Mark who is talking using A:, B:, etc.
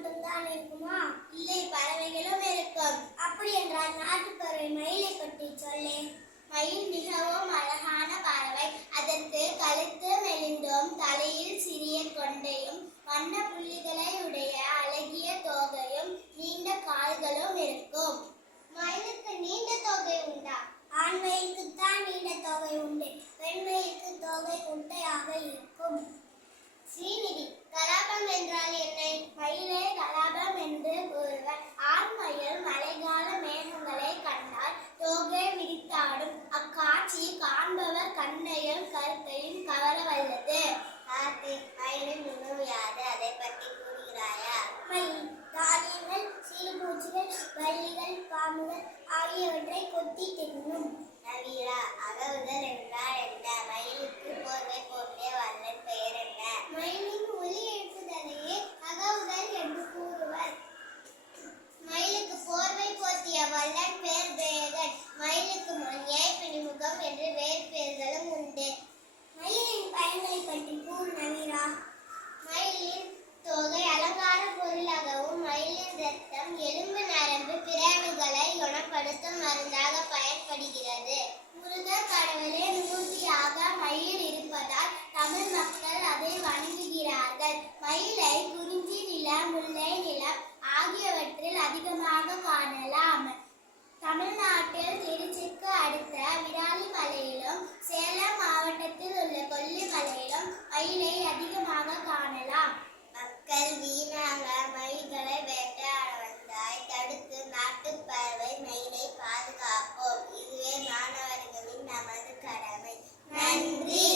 A: மட்டும்தான் இருக்குமா? இல்லை பறவைகளும் இருக்கும். அப்படி என்றால் நாட்டுப்பறவை மயிலை பற்றி சொல்லு. மயில் மிகவும் அழகான பறவை. அதற்கு கழுத்து மெலிந்தும் தலையில் சிறிய கொண்டையும் வண்ண புள்ளிகளை உடைய அழகிய தோகையும் நீண்ட கால்களும் இருக்கும். மயிலுக்கு நீண்ட தொகை உண்டா? ஆண் தான் நீண்ட தொகை உண்டு. பெண் மயிலுக்கு தொகை குட்டையாக இருக்கும். ஸ்ரீநிதி கலாபம் என்றால் என்ன? மயிலே கலாபம் என்று கூறுவர் ஆண்மயில் மழைக்கால மேகங்களை கண்டால் தோகை விரித்தாடும் அக்காட்சி காண்பவர் கண்ணையும் கருத்தையும் கவர வல்லது மயிலின் உணவு அதை பற்றி கூறுகிறாயா? மயில் தானியங்கள் சிறுபூச்சிகள் வள்ளிகள் பாம்புகள் ஆகியவற்றை கொத்தி தின்னும். நவீரா அகவுதல் என்றால் என்ன? பொருளாகவும் மயிலின் ரத்தம் எலும்பு நரம்பு பிறவுகளை மருந்தாக பயன்படுகிறது. முருக கடவுளே மூர்த்தியாக மயில் இருப்பதால் தமிழ் மக்கள் அதை வணங்குகிறார்கள். மயிலை குறிஞ்சி நிலம் முல்லை நிலம் ஆகியவற்றில் அதிகமாக காணலாம். தமிழ்நாடு கடமை நன்றி.